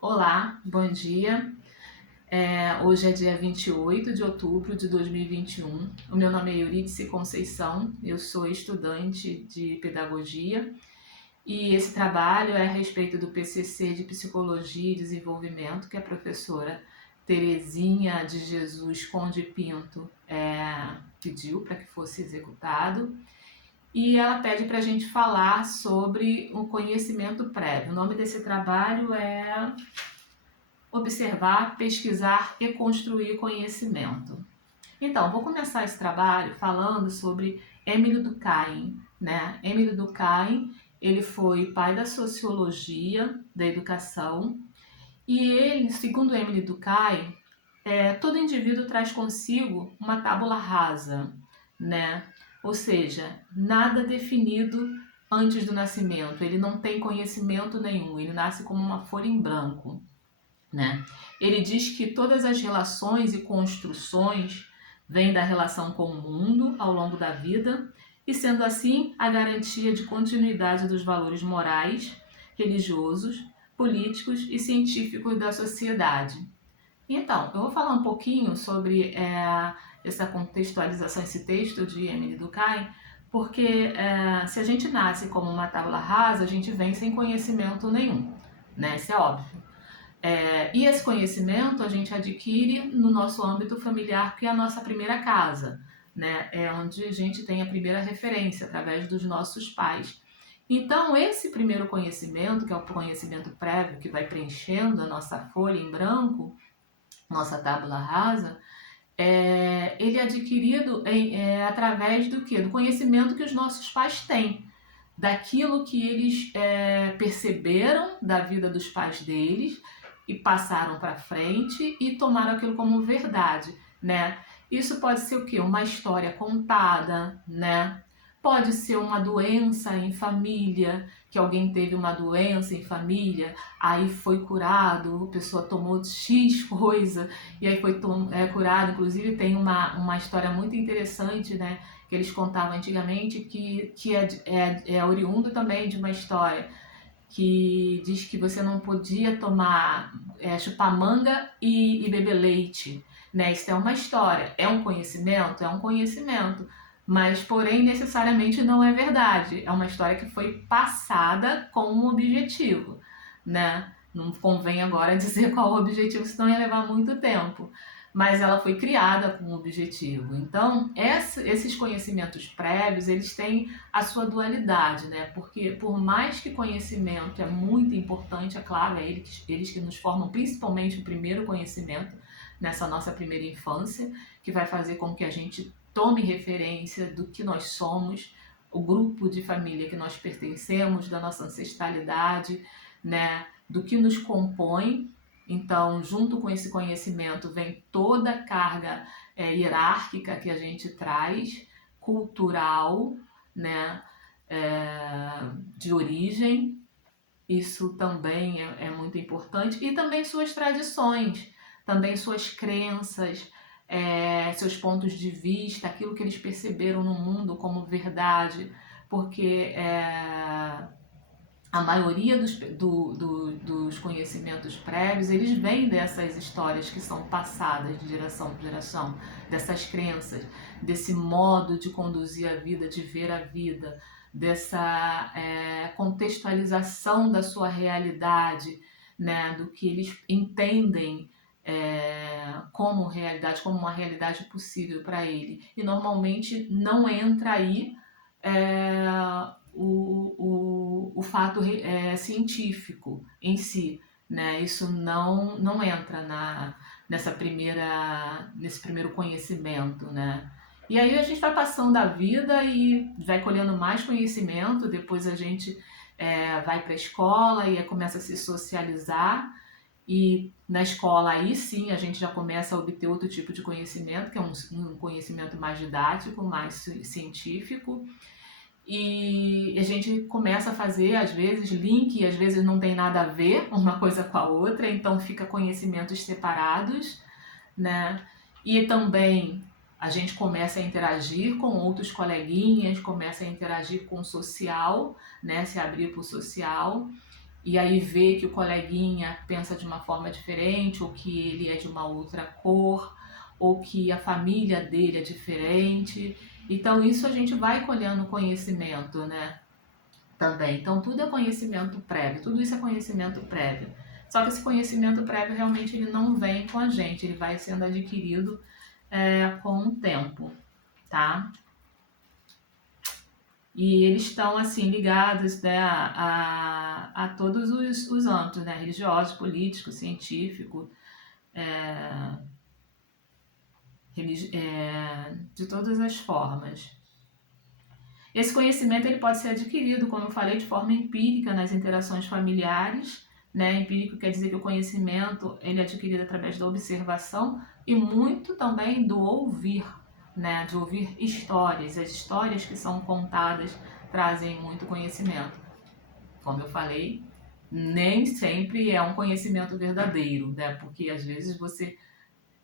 Olá, bom dia. Hoje é dia 28 de outubro de 2021. O meu nome é Eurídice Conceição, eu sou estudante de pedagogia e esse trabalho é a respeito do PCC de Psicologia e Desenvolvimento que a professora Terezinha de Jesus Conde Pinto pediu para que fosse executado. E ela pede para a gente falar sobre o conhecimento prévio. O nome desse trabalho é Observar, Pesquisar e Construir Conhecimento. Então, vou começar esse trabalho falando sobre Émile Durkheim, né? Émile Durkheim, ele foi pai da sociologia, da educação, e ele, segundo Émile Durkheim, todo indivíduo traz consigo uma tábula rasa, né? Ou seja, nada definido antes do nascimento. Ele não tem conhecimento nenhum, ele nasce como uma folha em branco, né? Ele diz que todas as relações e construções vêm da relação com o mundo ao longo da vida e, sendo assim, a garantia de continuidade dos valores morais, religiosos, políticos e científicos da sociedade. Então, eu vou falar um pouquinho sobre essa contextualização, esse texto de Emily Durkheim, porque se a gente nasce como uma tábua rasa, a gente vem sem conhecimento nenhum, né? Isso é óbvio. E esse conhecimento a gente adquire no nosso âmbito familiar, que é a nossa primeira casa, né? É onde a gente tem a primeira referência, através dos nossos pais. Então, esse primeiro conhecimento, que é o conhecimento prévio, que vai preenchendo a nossa folha em branco, nossa tábula rasa, ele é adquirido através do quê? Do conhecimento que os nossos pais têm, daquilo que eles perceberam da vida dos pais deles e passaram para frente e tomaram aquilo como verdade, né? Isso pode ser o quê? Uma história contada, né? Pode ser uma doença em família, que alguém teve uma doença em família, aí foi curado, a pessoa tomou X coisa e aí foi curado. Inclusive tem uma história muito interessante, né? Que eles contavam antigamente, que é oriundo também de uma história que diz que você não podia chupar manga e beber leite, né? Isso é uma história, é um conhecimento? É um conhecimento, mas porém necessariamente não é verdade, é uma história que foi passada com um objetivo, né? Não convém agora dizer qual o objetivo, senão ia levar muito tempo, mas ela foi criada com um objetivo. Então, esses conhecimentos prévios, eles têm a sua dualidade, né? Porque por mais que conhecimento é muito importante, é claro, eles que nos formam principalmente o primeiro conhecimento nessa nossa primeira infância, que vai fazer com que a gente tome referência do que nós somos, o grupo de família que nós pertencemos, da nossa ancestralidade, né? Do que nos compõe. Então, junto com esse conhecimento vem toda a carga hierárquica que a gente traz, cultural, né, de origem. Isso também é muito importante. E também suas tradições, também suas crenças, seus pontos de vista, aquilo que eles perceberam no mundo como verdade. Porque a maioria dos conhecimentos prévios, eles vêm dessas histórias que são passadas de geração para geração, dessas crenças, desse modo de conduzir a vida, de ver a vida, dessa contextualização da sua realidade, né, do que eles entendem como realidade, como uma realidade possível para ele. E normalmente não entra aí o fato científico em si, né? Isso não entra nesse primeiro conhecimento, né? E aí a gente vai passando a vida e vai colhendo mais conhecimento, depois a gente vai para a escola e começa a se socializar, e na escola aí sim a gente já começa a obter outro tipo de conhecimento, que é um conhecimento mais didático, mais científico, e a gente começa a fazer, às vezes, link, e às vezes não tem nada a ver uma coisa com a outra, então fica conhecimentos separados, né? E também a gente começa a interagir com outros coleguinhas, começa a interagir com o social, né? Se abrir para o social. e aí vê que o coleguinha pensa de uma forma diferente, ou que ele é de uma outra cor, ou que a família dele é diferente. Então isso a gente vai colhendo conhecimento, né? Também. Então tudo é conhecimento prévio, tudo isso é conhecimento prévio. Só que esse conhecimento prévio realmente ele não vem com a gente, ele vai sendo adquirido com o tempo, tá? E eles estão assim ligados, né, a todos os âmbitos, né, religioso, político, científico, de todas as formas. Esse conhecimento ele pode ser adquirido, como eu falei, de forma empírica nas interações familiares, né? Empírico quer dizer que o conhecimento ele é adquirido através da observação e muito também do ouvir, né? De ouvir histórias. As histórias que são contadas trazem muito conhecimento. Como eu falei, nem sempre é um conhecimento verdadeiro, né? Porque às vezes você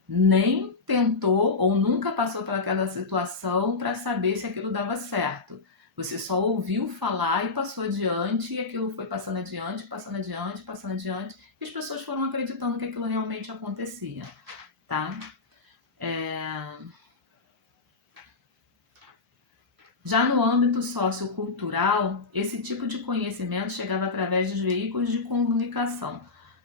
nem tentou ou nunca passou por aquela situação para saber se aquilo dava certo. Você só ouviu falar e passou adiante, e aquilo foi passando adiante, passando adiante, passando adiante, e as pessoas foram acreditando que aquilo realmente acontecia, tá? Já no âmbito sociocultural, esse tipo de conhecimento chegava através dos veículos de comunicação,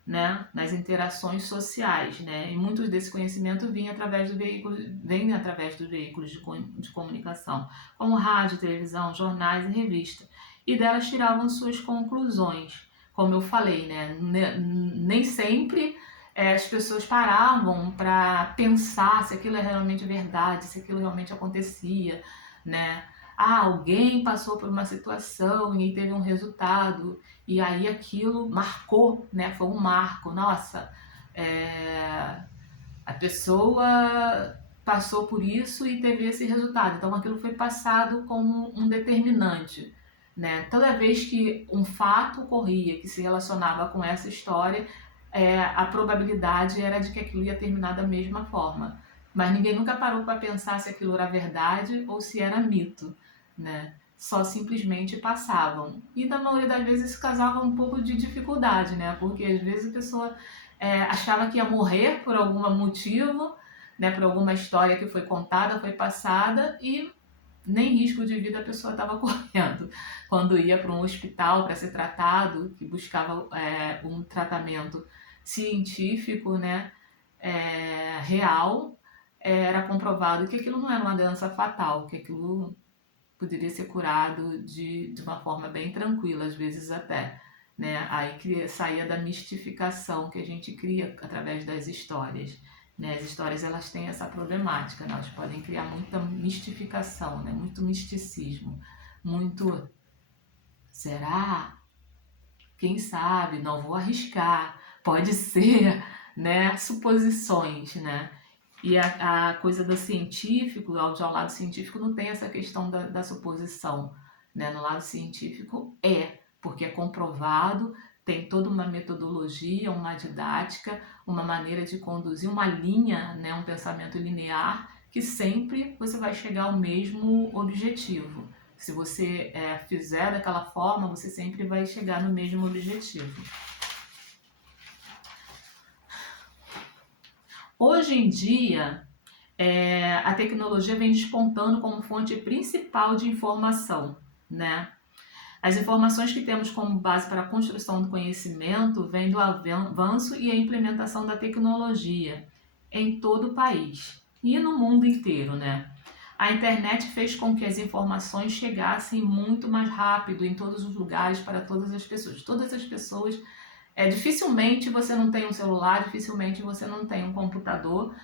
né, nas interações sociais, né, e muitos desse conhecimento vem através dos veículos de comunicação, como rádio, televisão, jornais e revistas, e delas tiravam suas conclusões. Como eu falei, né, nem sempre as pessoas paravam para pensar se aquilo é realmente verdade, se aquilo realmente acontecia, né? Alguém passou por uma situação e teve um resultado, e aí aquilo marcou, né? Foi um marco. Nossa, a pessoa passou por isso e teve esse resultado. Então aquilo foi passado como um determinante, né? Toda vez que um fato ocorria que se relacionava com essa história, a probabilidade era de que aquilo ia terminar da mesma forma. Mas ninguém nunca parou para pensar se aquilo era verdade ou se era mito, né? Só simplesmente passavam. E na maioria das vezes isso causava um pouco de dificuldade, né? Porque às vezes a pessoa achava que ia morrer por algum motivo, né? Por alguma história que foi contada, foi passada e nem risco de vida a pessoa estava correndo. Quando ia para um hospital para ser tratado, que buscava um tratamento científico, né? Real, era comprovado que aquilo não era uma doença fatal, que aquilo poderia ser curado de uma forma bem tranquila, às vezes até. Né? Aí saía da mistificação que a gente cria através das histórias. Né? As histórias elas têm essa problemática, né? Elas podem criar muita mistificação, né? Muito misticismo, muito será? Quem sabe? Não vou arriscar, pode ser, né? Suposições, né? E a coisa do científico, ao lado científico, não tem essa questão da suposição. Né? No lado científico porque é comprovado, tem toda uma metodologia, uma didática, uma maneira de conduzir, uma linha, né? Um pensamento linear, que sempre você vai chegar ao mesmo objetivo. Se você fizer daquela forma, você sempre vai chegar no mesmo objetivo. Hoje em dia, a tecnologia vem despontando como fonte principal de informação, né? As informações que temos como base para a construção do conhecimento vêm do avanço e a implementação da tecnologia em todo o país e no mundo inteiro, né? A internet fez com que as informações chegassem muito mais rápido em todos os lugares para todas as pessoas. Todas as pessoas, dificilmente você não tem um celular, dificilmente você não tem um computador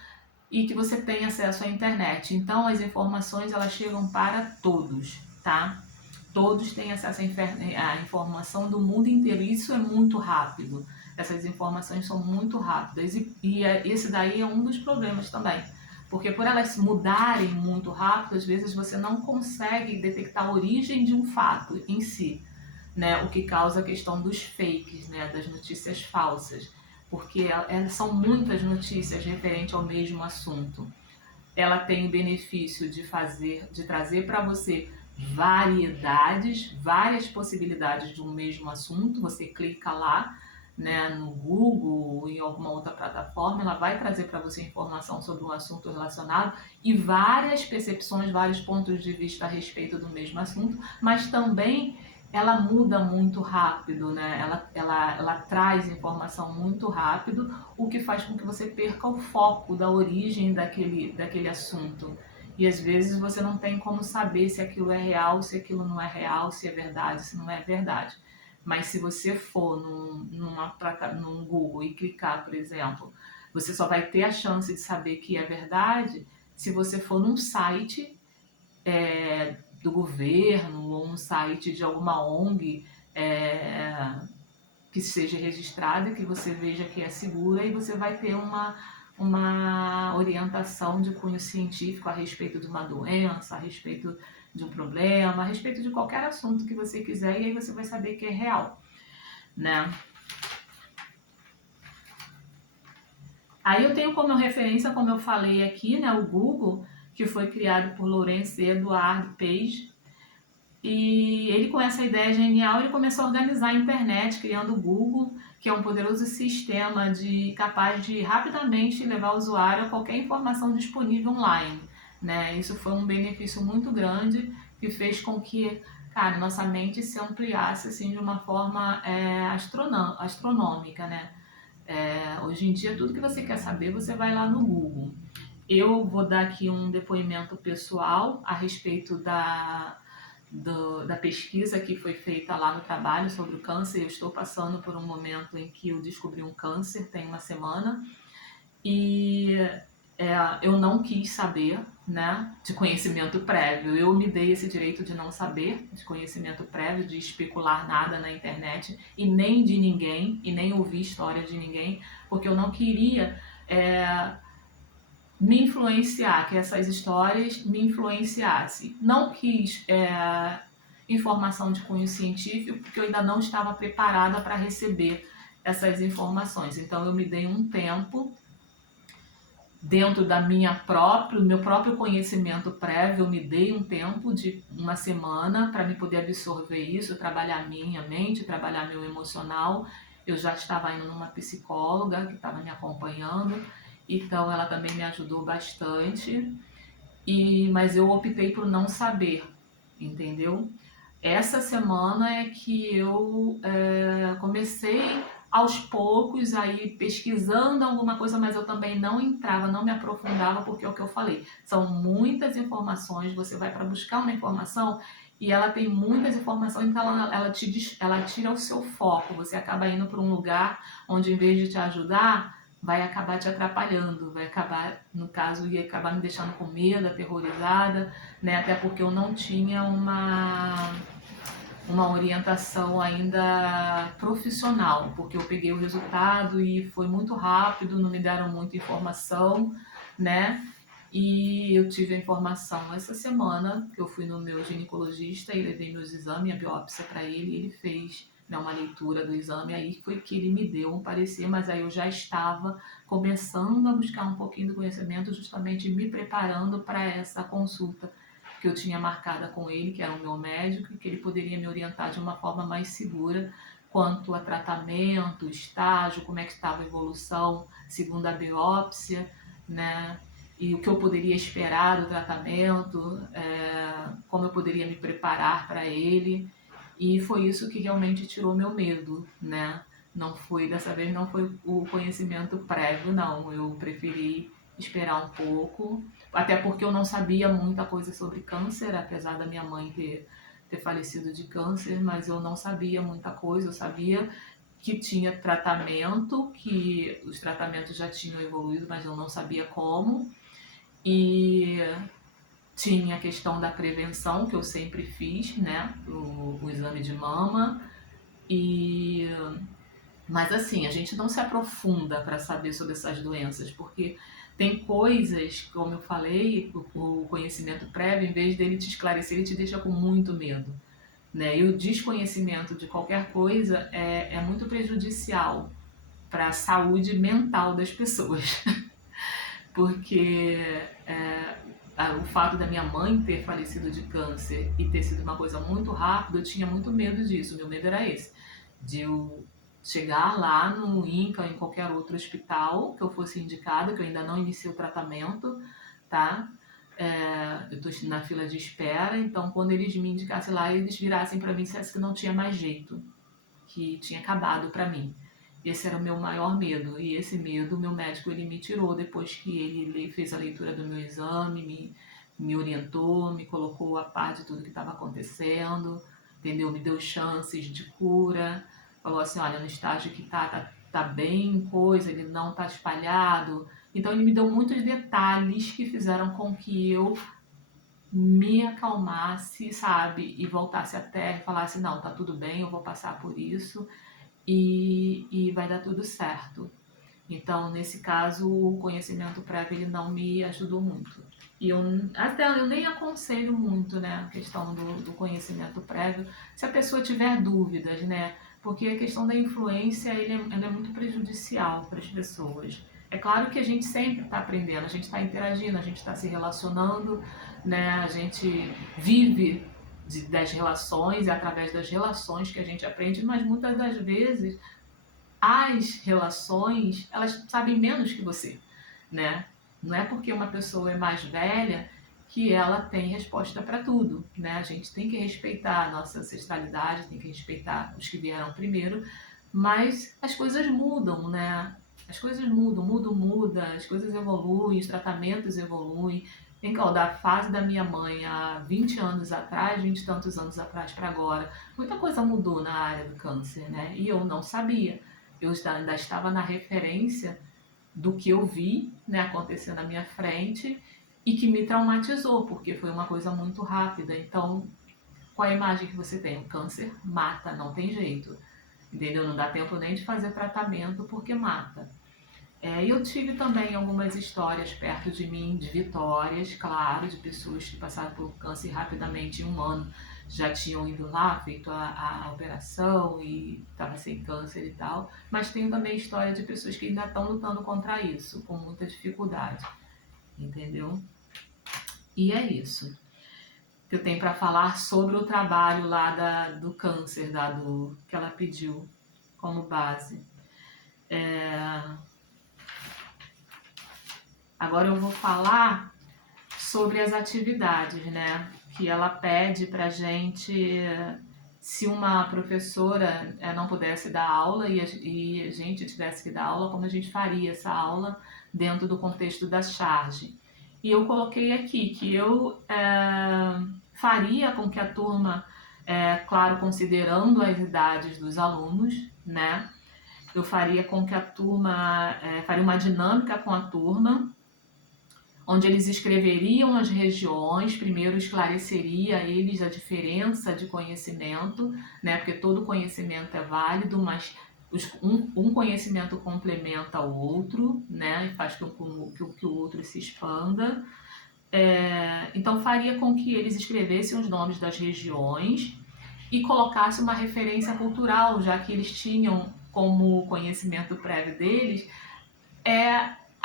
e que você tem acesso à internet. Então as informações elas chegam para todos, tá? Todos têm acesso à informação do mundo inteiro. Isso é muito rápido. Essas informações são muito rápidas e esse daí é um dos problemas também. Porque por elas mudarem muito rápido, às vezes você não consegue detectar a origem de um fato em si, né? O que causa a questão dos fakes, né? Das notícias falsas. Porque são muitas notícias referentes ao mesmo assunto. Ela tem o benefício de trazer para você variedades, várias possibilidades de um mesmo assunto. Você clica lá, né, no Google ou em alguma outra plataforma, ela vai trazer para você informação sobre um assunto relacionado e várias percepções, vários pontos de vista a respeito do mesmo assunto, mas também ela muda muito rápido, né? Ela traz informação muito rápido, o que faz com que você perca o foco da origem daquele assunto. E às vezes você não tem como saber se aquilo é real, se aquilo não é real, se é verdade, se não é verdade. Mas se você for num Google e clicar, por exemplo, você só vai ter a chance de saber que é verdade se você for num site do governo ou um site de alguma ONG que seja registrada, que você veja que é segura e você vai ter uma orientação de cunho científico a respeito de uma doença, a respeito de um problema, a respeito de qualquer assunto que você quiser e aí você vai saber que é real, né? Aí eu tenho como referência, como eu falei aqui, né, o Google, que foi criado por Lawrence Edward Page. E ele, com essa ideia genial, ele começou a organizar a internet, criando o Google, que é um poderoso sistema capaz de rapidamente levar o usuário a qualquer informação disponível online, né? Isso foi um benefício muito grande que fez com que, cara, nossa mente se ampliasse assim de uma forma astronômica, né? Hoje em dia, tudo que você quer saber, você vai lá no Google. Eu vou dar aqui um depoimento pessoal a respeito da pesquisa que foi feita lá no trabalho sobre o câncer. Eu estou passando por um momento em que eu descobri um câncer, tem uma semana, e eu não quis saber, né, de conhecimento prévio. Eu me dei esse direito de não saber de conhecimento prévio, de especular nada na internet, e nem de ninguém, e nem ouvir história de ninguém, porque eu não queria me influenciar, que essas histórias me influenciassem. Não quis informação de cunho científico, porque eu ainda não estava preparada para receber essas informações. Então eu me dei um tempo dentro da meu próprio conhecimento prévio, eu me dei um tempo de uma semana para me poder absorver isso, trabalhar minha mente, trabalhar meu emocional. Eu já estava indo numa psicóloga que estava me acompanhando, então ela também me ajudou bastante. Mas eu optei por não saber, entendeu? Essa semana é que eu comecei aos poucos aí pesquisando alguma coisa, mas eu também não entrava, não me aprofundava, porque é o que eu falei, são muitas informações, você vai para buscar uma informação e ela tem muitas informações, então ela tira o seu foco, você acaba indo para um lugar onde em vez de te ajudar, vai acabar te atrapalhando, vai acabar, no caso, ia acabar me deixando com medo, aterrorizada, né? Até porque eu não tinha uma orientação ainda profissional, porque eu peguei o resultado e foi muito rápido, não me deram muita informação, né? E eu tive a informação essa semana, que eu fui no meu ginecologista e levei meus exames, a biópsia para ele, e ele fez, né, uma leitura do exame, aí foi que ele me deu um parecer, mas aí eu já estava começando a buscar um pouquinho do conhecimento, justamente me preparando para essa consulta que eu tinha marcada com ele, que era o meu médico, e que ele poderia me orientar de uma forma mais segura quanto a tratamento, estágio, como é que estava a evolução segundo a biópsia, né? E o que eu poderia esperar do tratamento, como eu poderia me preparar para ele. E foi isso que realmente tirou meu medo, né? Dessa vez não foi o conhecimento prévio, não. Eu preferi esperar um pouco, até porque eu não sabia muita coisa sobre câncer, apesar da minha mãe ter falecido de câncer, mas eu não sabia muita coisa. Eu sabia que tinha tratamento, que os tratamentos já tinham evoluído, mas eu não sabia como. E tinha a questão da prevenção, que eu sempre fiz, né? O exame de mama. Mas assim, a gente não se aprofunda para saber sobre essas doenças, porque tem coisas, como eu falei, o conhecimento prévio, em vez dele te esclarecer, ele te deixa com muito medo. Né? E o desconhecimento de qualquer coisa é muito prejudicial para a saúde mental das pessoas. Porque o fato da minha mãe ter falecido de câncer e ter sido uma coisa muito rápida, eu tinha muito medo disso. O meu medo era esse, de eu chegar lá no INCA ou em qualquer outro hospital que eu fosse indicada, que eu ainda não iniciei o tratamento, tá? Eu tô na fila de espera, então quando eles me indicassem lá, eles virassem para mim e dissessem que não tinha mais jeito, que tinha acabado para mim. Esse era o meu maior medo, e esse medo meu médico ele me tirou depois que ele fez a leitura do meu exame, me orientou, me colocou a par de tudo que estava acontecendo, entendeu? Me deu chances de cura, falou assim, olha, no estágio que tá bem coisa, ele não tá espalhado. Então ele me deu muitos detalhes que fizeram com que eu me acalmasse, sabe? E voltasse à terra e falasse, não, tá tudo bem, eu vou passar por isso e vai dar tudo certo. Então, nesse caso, o conhecimento prévio ele não me ajudou muito. E eu nem aconselho muito, né, a questão do conhecimento prévio, se a pessoa tiver dúvidas, né, porque a questão da influência ela é muito prejudicial para as pessoas. É claro que a gente sempre está aprendendo, a gente está interagindo, a gente está se relacionando, né, a gente vive das relações e através das relações que a gente aprende, mas muitas das vezes as relações, elas sabem menos que você, né? Não é porque uma pessoa é mais velha que ela tem resposta para tudo, né? A gente tem que respeitar a nossa ancestralidade, tem que respeitar os que vieram primeiro, mas as coisas mudam, né? As coisas muda, as coisas evoluem, os tratamentos evoluem. Vem cá, da fase da minha mãe há 20 anos atrás, 20 e tantos anos atrás para agora, muita coisa mudou na área do câncer, né? E eu não sabia. Eu ainda estava na referência do que eu vi, né, acontecer na minha frente e que me traumatizou, porque foi uma coisa muito rápida. Então, qual é a imagem que você tem? O câncer mata, não tem jeito, entendeu? Não dá tempo nem de fazer tratamento porque mata. Eu tive também algumas histórias perto de mim, de vitórias, claro, de pessoas que passaram por câncer rapidamente em um ano, já tinham ido lá, feito a operação e estava sem câncer e tal. Mas tenho também história de pessoas que ainda estão lutando contra isso, com muita dificuldade, entendeu? E é isso que eu tenho para falar sobre o trabalho lá do câncer, que ela pediu como base. Agora eu vou falar sobre as atividades, né? Que ela pede pra gente, se uma professora não pudesse dar aula e a gente tivesse que dar aula, como a gente faria essa aula dentro do contexto da charge. E eu coloquei aqui que eu faria com que a turma, claro, considerando as idades dos alunos, né? Eu faria com que a turma, faria uma dinâmica com a turma, onde eles escreveriam as regiões, primeiro esclareceria a eles a diferença de conhecimento, né? Porque todo conhecimento é válido, mas um conhecimento complementa o outro, né? E faz que o outro se expanda. Então faria com que eles escrevessem os nomes das regiões e colocasse uma referência cultural, já que eles tinham como conhecimento prévio deles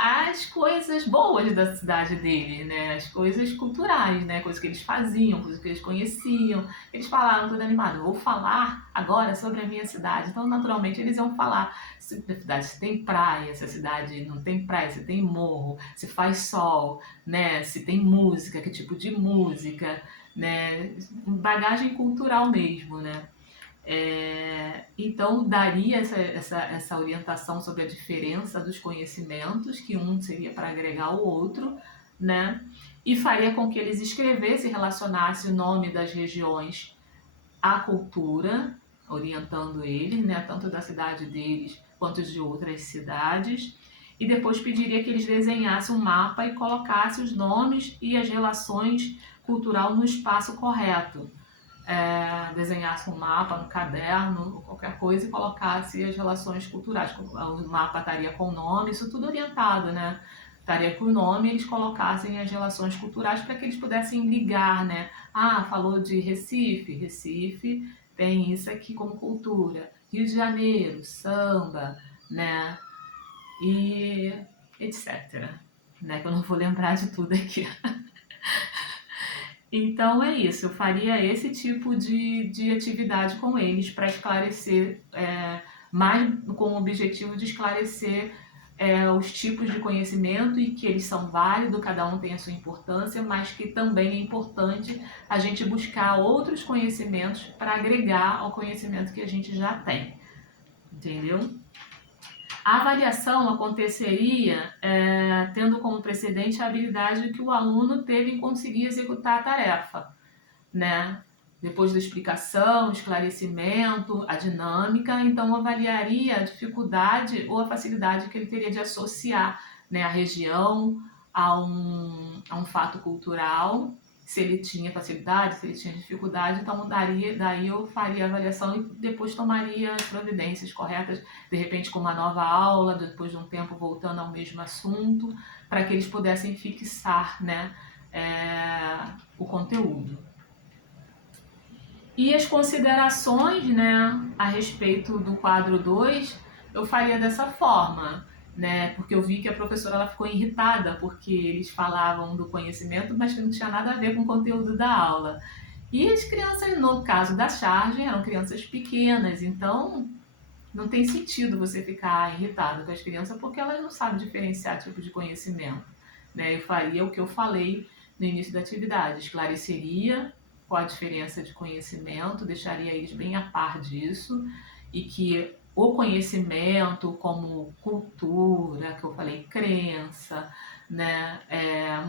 as coisas boas da cidade dele, né? As coisas culturais, né? Coisas que eles faziam, coisas que eles conheciam. Eles falaram tudo animado, vou falar agora sobre a minha cidade. Então, naturalmente, eles iam falar se a cidade se tem praia, se a cidade não tem praia, se tem morro, se faz sol, né? Se tem música, que tipo de música, né? Bagagem cultural mesmo, né? Então, daria essa orientação sobre a diferença dos conhecimentos, que um seria para agregar o outro, né? E faria com que eles escrevessem e relacionassem o nome das regiões à cultura, orientando eles, né? Tanto da cidade deles quanto de outras cidades. E depois pediria que eles desenhassem um mapa e colocassem os nomes e as relações cultural no espaço correto. Desenhasse um mapa no caderno ou qualquer coisa e colocasse as relações culturais. O mapa estaria com o nome, isso tudo orientado, né? Estaria com o nome e eles colocassem as relações culturais para que eles pudessem ligar, né? Ah, falou de Recife, Recife tem isso aqui como cultura. Rio de Janeiro, samba, né? E etc. Né? Que eu não vou lembrar de tudo aqui. Então é isso, eu faria esse tipo de atividade com eles para esclarecer, mais com o objetivo de esclarecer os tipos de conhecimento e que eles são válidos, cada um tem a sua importância, mas que também é importante a gente buscar outros conhecimentos para agregar ao conhecimento que a gente já tem, entendeu? A avaliação aconteceria tendo como precedente a habilidade que o aluno teve em conseguir executar a tarefa, né? Depois da explicação, esclarecimento, a dinâmica, então avaliaria a dificuldade ou a facilidade que ele teria de associar, né, a região a um fato cultural, se ele tinha facilidade, se ele tinha dificuldade, então daí eu faria a avaliação e depois tomaria as providências corretas, de repente com uma nova aula, depois de um tempo voltando ao mesmo assunto, para que eles pudessem fixar, né, o conteúdo. E as considerações, né, a respeito do quadro 2, eu faria dessa forma, né, porque eu vi que a professora ela ficou irritada porque eles falavam do conhecimento, mas que não tinha nada a ver com o conteúdo da aula. E as crianças, no caso da charge, eram crianças pequenas, então não tem sentido você ficar irritado com as crianças porque elas não sabem diferenciar tipo de conhecimento, né? Eu faria o que eu falei no início da atividade, esclareceria qual a diferença de conhecimento, deixaria eles bem a par disso e que o conhecimento como cultura, que eu falei, crença, né,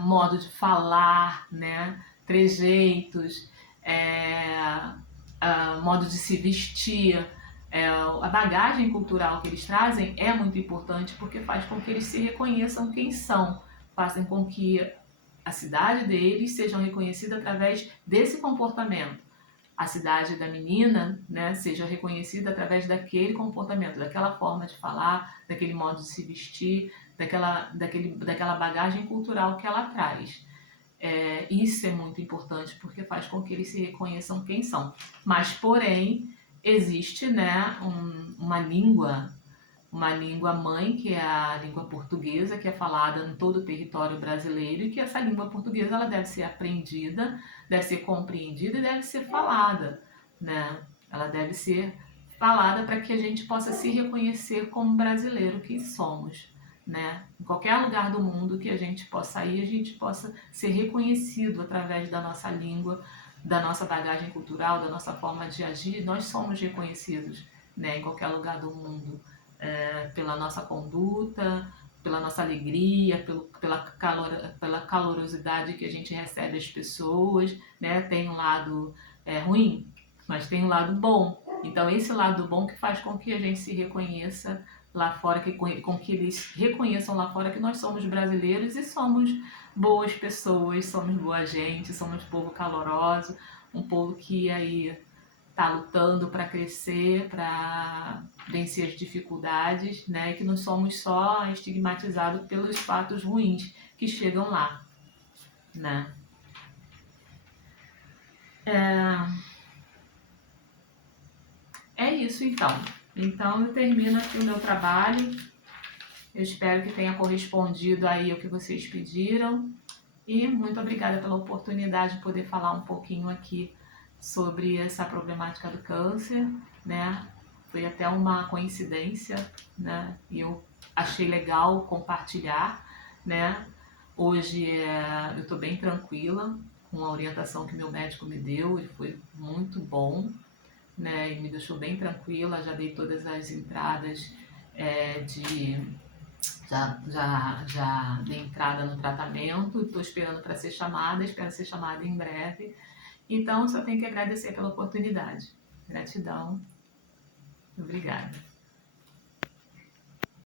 modo de falar, né, trejeitos, modo de se vestir, a bagagem cultural que eles trazem é muito importante porque faz com que eles se reconheçam quem são, fazem com que a cidade deles seja reconhecida através desse comportamento. A cidade da menina, né, seja reconhecida através daquele comportamento, daquela forma de falar, daquele modo de se vestir, daquela bagagem cultural que ela traz. Isso é muito importante porque faz com que eles se reconheçam quem são. Mas, porém, existe, né, uma língua mãe, que é a língua portuguesa, que é falada em todo o território brasileiro, e que essa língua portuguesa ela deve ser aprendida, deve ser compreendida e deve ser falada, né? Ela deve ser falada para que a gente possa se reconhecer como brasileiro que somos, né? Em qualquer lugar do mundo que a gente possa ir, a gente possa ser reconhecido através da nossa língua, da nossa bagagem cultural, da nossa forma de agir. Nós somos reconhecidos, né, em qualquer lugar do mundo, pela nossa conduta, pela nossa alegria, pela calorosidade que a gente recebe as pessoas, né? Tem um lado ruim, mas tem um lado bom. Então esse lado bom que faz com que a gente se reconheça lá fora, com que eles reconheçam lá fora que nós somos brasileiros e somos boas pessoas, somos boa gente, somos povo caloroso, um povo que aí está lutando para crescer, para vencer as dificuldades, né? E que não somos só estigmatizados pelos fatos ruins que chegam lá, né? É isso então. Então eu termino aqui o meu trabalho. Eu espero que tenha correspondido aí ao que vocês pediram. E muito obrigada pela oportunidade de poder falar um pouquinho aqui sobre essa problemática do câncer, né? Foi até uma coincidência, né? E eu achei legal compartilhar, né? Hoje eu estou bem tranquila com a orientação que meu médico me deu, ele foi muito bom, né? E me deixou bem tranquila, já dei todas as entradas já dei entrada no tratamento, estou esperando para ser chamada, espero ser chamada em breve. Então, só tenho que agradecer pela oportunidade. Gratidão. Obrigada.